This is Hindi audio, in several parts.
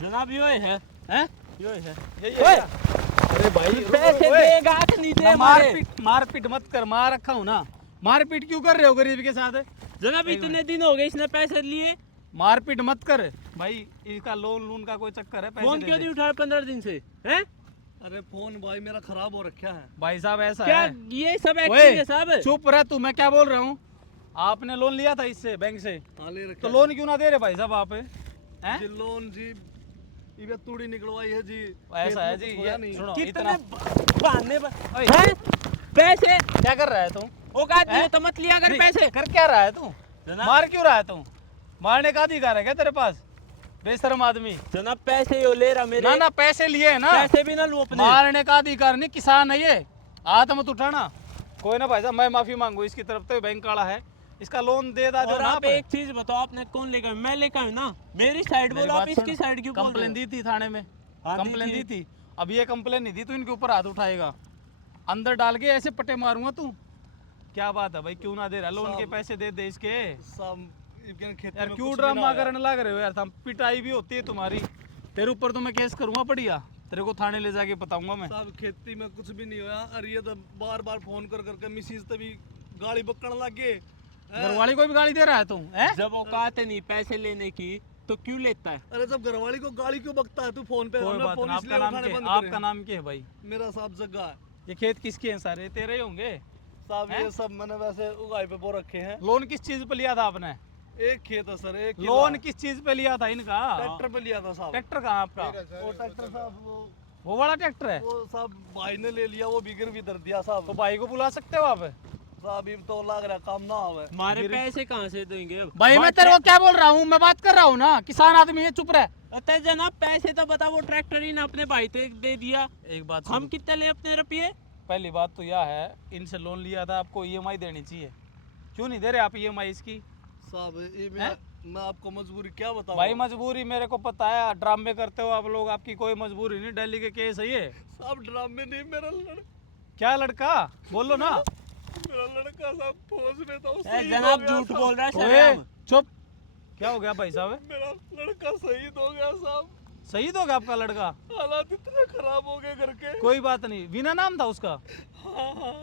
जनाब यो है हैं यो है ओए, अरे भाई पैसे देगा कि नहीं दे हमारे? मारपीट मत कर, मार रखा हूँ ना। मारपीट क्यों कर रहे हो गरीब के साथ? जनाब इतने दिन हो गए इसने पैसे लिए, मारपीट मत कर भाई, इसका लोन का कोई चक्कर है? पैसे फोन दे क्यों दे। नहीं उठा 15 दिन से हैं? अरे फोन भाई मेरा खराब हो रखा है। भाई साहब ऐसा क्या है, ये सब ओए, एक्टिंग है साहब? चुप रह तू, मैं क्या बोल रहा हूँ। आपने लोन लिया था इससे, बैंक से, हाँ ले रखा तो लोन क्यों ना दे रहे भाई साहब आप? हैं? जी लोन जी ये तूड़ी निकलवाई है जी। ऐसा है खेत जी, में तो सोया ये नहीं। सुनो कितने इतना बहाने ओए, हैं? पैसे क्या कर रहा है तू? औकात नहीं हैं? है तो मत लिया अगर नहीं, पैसे। कर क्या रहा है तू? जनाब मार क्यों रहा है तू? मारने का अधिकार है क्या तेरे पास, बेशरम आदमी? जनाब पैसे यो ले रहा मेरे, ना ना, पैसे लिए है ना, पैसे भी ना लूं अपने। मारने का अधिकार नहीं, किसान है ये, हाथ मत उठाना। कोई ना भाई साहब, मैं माफी मांगू इसकी तरफ, तो बैंक काला है, इसका लोन दे दा दो और ना आप एक चीज बताओ, आपने कौन लेकर? मैं लेकर आया ना, मेरी साइड बोलो, आप इसकी साइड क्यों बोल रहे कंप्लेन हो? दी थी थाने में, हाँ, दी कंप्लेन थी। दी थी। अब ये कंप्लेन नहीं दी तो इनके ऊपर हाथ उठाएगा, अंदर डाल के ऐसे पट्टे मारूंगा तू। क्या बात है भाई, क्यों ना दे रहा लोन के साहब, पैसे? दे दे इसके। सब इनके खेती यार में क्यों कुछ भी ड्रामा ना होया। करने लग रहे हो यार? हम पिटाई भी होती है तुम्हारी, तेरे ऊपर तो मैं केस करूंगा बढ़िया, तेरे को थाने ले जाके बताऊंगा मैं। साहब खेती में कुछ भी नहीं होया। और ये तो बार बार फोन कर करके मिसिस तभी गाड़ी बकने लग गए। घरवाली को भी गाली दे रहा है तू? हैं? जब औकात नहीं पैसे लेने की तो क्यों लेता है? अरे जब घरवाली को गाड़ी क्यों बकता है तू फोन पे? कोई हमने बात फोन ना, इसलिए आपका नाम उठाने क्या बंद है? करे। आपका नाम क्या है भाई? मेरा साहब जग्गा है ये खेत किसके हैं सारे? तेरे ही होंगे। साहब। हैं? ये सब मैंने वैसे उगाई पे बो रखे हैं। लोन किस चीज पे लिया था आपने? एक खेत है सर, एक लोन किस चीज पे लिया था इनका? ट्रैक्टर पे लिया था साहब। ट्रैक्टर कहाँ आपका? वो ट्रैक्टर साहब वो बड़ा ट्रैक्टर है? वो साहब भाई ने ले लिया, वो बिगर भी दर दिया साहब। तो भाई को बुला सकते हो आप? साहब ये तो लग रहा काम ना आवे। हमारे पैसे कहाँ से देंगे अब? भाई मैं तेरे को क्या बोल रहा हूँ, मैं बात कर रहा हूँ ना, किसान आदमी है, चुप रह। अतः जनाब पैसे तो बता, वो ट्रैक्टर ही ना अपने भाई तो दे दिया। एक बात हम कितने ले अपने रुपये? पहली बात तो यह है, इनसे लोन लिया था, आपको ईएमआई देनी चाहिए, क्यों नहीं दे रहे आप ईएमआई इसकी? साहब ये हैं? मैं आपको मजबूरी क्या बताऊं? भाई मजबूरी मेरे को पता है, ड्रामे करते हो आप लोग, आपकी कोई मजबूरी नहीं, दिल्ली के केस है ये। साहब ड्रामे नहीं, क्या लड़का बोलो ना? मेरा लड़का साहब फौज में था, वो ए, शहीद हो जनाब गया झूठ साहब। बोल रहा है ओए, शर्म। चुप। क्या हो गया भाई साहब? मेरा लड़का शहीद हो गया साहब। शहीद हो गया आपका लड़का? हालात इतने खराब हो गए घर के। कोई बात नहीं, वीना नाम था उसका? हाँ हाँ।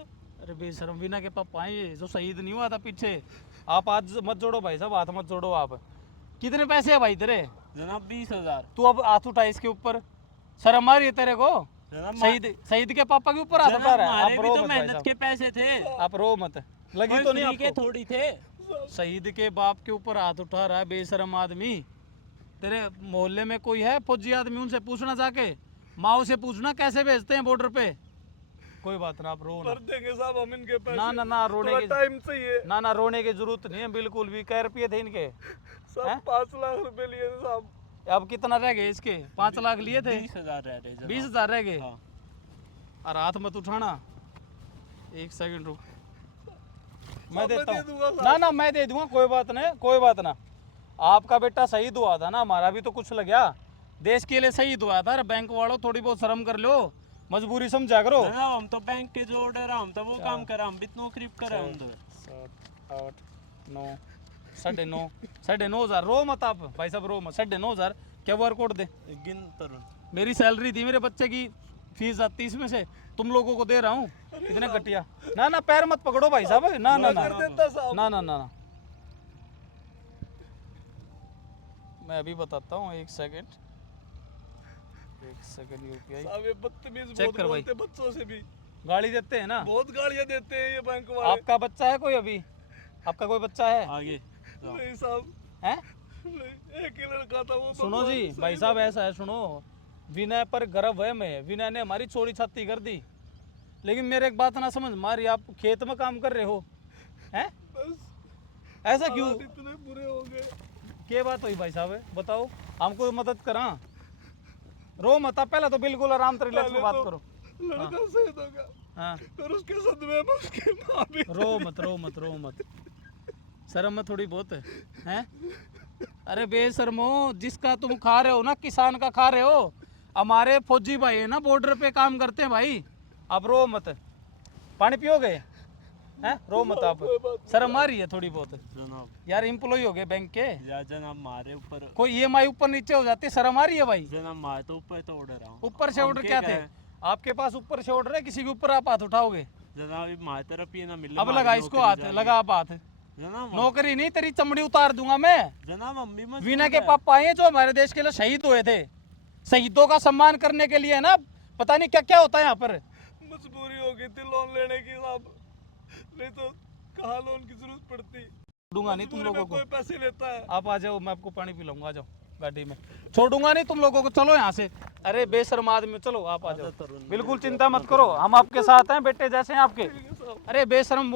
अरे बेशरम, वीना के पापा हैं ये, जो शहीद नहीं हुआ था पीछे। आप आज मत जोड़ो भाई साहब, हाथ मत जोड़ो आप। कितने पैसे है भाई तेरे? जनाब 20,000। तू अब हाथ उठा इसके ऊपर, शर्म आ रही है तेरे को? जनाब शहीद के पापा के ऊपर हाथ उठा रहा है? हमारे आप भी रो तो मत भाई मेहनत साहब, के पैसे थे, आप रो मत, लगी तो नहीं फ्री के आपको? थोड़ी थे। शहीद के बाप के ऊपर हाथ उठा रहा है बेशरम आदमी। तेरे मोहल्ले में कोई है फौजी आदमी? उनसे पूछना, जाके माओ से पूछना कैसे भेजते हैं बॉर्डर पे। कोई बात ना, आप रो ना। भर देंगे साहब हम इनके पैसे। ना ना ना, रोने थोड़ा की टाइम चाहिए ना ना, रोने की जरूरत नहीं है बिल्कुल भी। कै रुपये थे इनके? साहब। हैं? 5 लाख रुपए लिए थे साहब। अब कितना रह गए इसके? 5 लाख लिए थे, 20,000 रह रहे जनाब। 20,000 रह गए। हाँ। और हाथ मत उठाना, एक सेकंड रुक, मैं साहब, देता दे हूँ। दूंगा साहब। ना ना, मैं दे दूंगा, कोई बात नहीं, कोई बात ना। आपका बेटा शहीद हुआ था ना, हमारा भी तो कुछ लग गया, देश के लिए शहीद हुआ था। अरे बैंक वालों, थोड़ी बहुत शर्म कर लो, मजबूरी समझा करो। जनाब हम तो बैंक के जो ऑर्डर हम तो वो काम कर हम भी तो नौकरी कर हम तो। 7, 8, 9, 9.5, 9.5 रो मत आप भाई साहब, रो मत। 9.5 क्या QR कोड दे? गिन तरुण मेरी सैलरी थी, मेरे बच्चे की फीस आती इसमें से, तुम लोगों को दे रहा हूँ। इतने घटिया। ना ना, पैर मत पकड़ो भाई साहब, ना ना ना कर देता साहब। ना ना ना ना। मैं अभी बताता हूँ, एक सेकंड UPI साहब ये बदतमीज चेक बहुत कर भाई। बोलते बच्चों से भी। गाड़ी देते हैं ना? बहुत गालियां देते हैं ये बैंक वाले। आपका बच्चा है कोई अभी? आपका कोई बच्चा है? आगे। नहीं साहब, हैं? नहीं, एक ही लड़का था वो। सुनो जी भाई साहब, ऐसा है, सुनो, विनय पर गर्व है मैं, विनय ने हमारी चोरी छाती कर दी। लेकिन मेरे एक बात ना समझ मारी, आप खेत में काम कर रहे हो हैं? बस ऐसा क्यों? हालात इतने बुरे हो गए। क्या बात हुई भाई साहब, बताओ, हमको मदद करा। रो मत आप, पहले तो बिल्कुल आराम से रिलैक्स में बात करो। लड़का शहीद हो गया, हाँ, फिर उसके सदमे में उसकी माँ भी। रो मत रो मत रो मत, शर्म में थोड़ी बहुत है हैं? अरे बेशर्मो, जिसका तुम खा रहे हो ना, किसान का खा रहे हो। हमारे फौजी भाई है ना, बॉर्डर पे काम करते हैं भाई। अब रो मत, पानी पियोगे? हैं रो मत आप, शर्म आ रही है थोड़ी बहुत जनाब यार, एम्प्लॉय हो गए बैंक के, या जनाब मारे ऊपर कोई ईएमआई ऊपर नीचे हो जाती है, शर्म आ रही है भाई। जनाब मारे तो ऊपर तो ऑर्डर रहा हूँ। ऊपर से ऑर्डर क्या थे आपके पास? ऊपर से ऑर्डर है, किसी के ऊपर आप हाथ उठाओगे? जनाब मारे तरफ ये ना मिले। अब लगा इसको हाथ, लगा आप हाथ। जनाब नौकरी नहीं, तेरी चमड़ी उतार दूंगा मैं। जनाब अम्मी मत वीना के पापा आए हैं जो हमारे देश के लिए शहीद हुए थे, शहीदों का सम्मान करने के लिए ना, पता नहीं क्या क्या होता है यहाँ पर। मजबूरी हो गई थी लोन लेने की साहब, नहीं तो कहाँ लोन की जरूरत पड़ती। दूंगा नहीं तुम मजबूरी लोगों में को, कोई पैसे लेता है। आप आ जाओ, मैं आपको पानी पिलाऊंगा, आ जाओ गाड़ी में, छोड़ूंगा नहीं तुम लोगों को, चलो यहाँ से। अरे बेशर्म आदमी, चलो आप आ जाओ, बिल्कुल चिंता मत करो, हम आपके साथ हैं, बेटे जैसे हैं आपके। अरे बेशर्म, वो